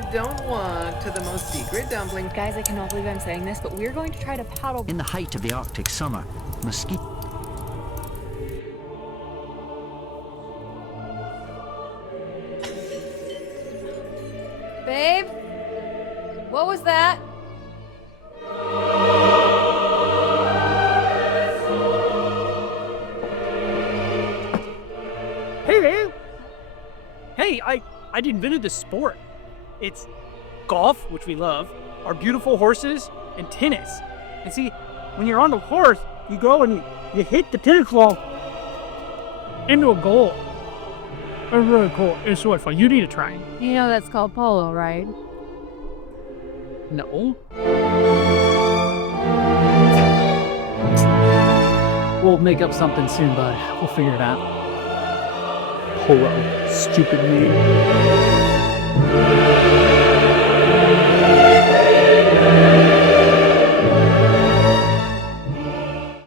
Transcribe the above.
don't want to the most secret dumpling. Guys, I cannot believe I'm saying this, but we're going to try to paddle. In the height of the Arctic summer, mosquito. Babe? What was that? Hey, man! Hey, I invented this sport. It's golf, which we love, our beautiful horses, and tennis. And see, when you're on the horse, you go and you hit the tennis ball into a goal. It's really cool. It's really fun. You need to try it. You know that's called polo, right? No. We'll make up something soon, bud. We'll figure it out. Polo. Stupid name.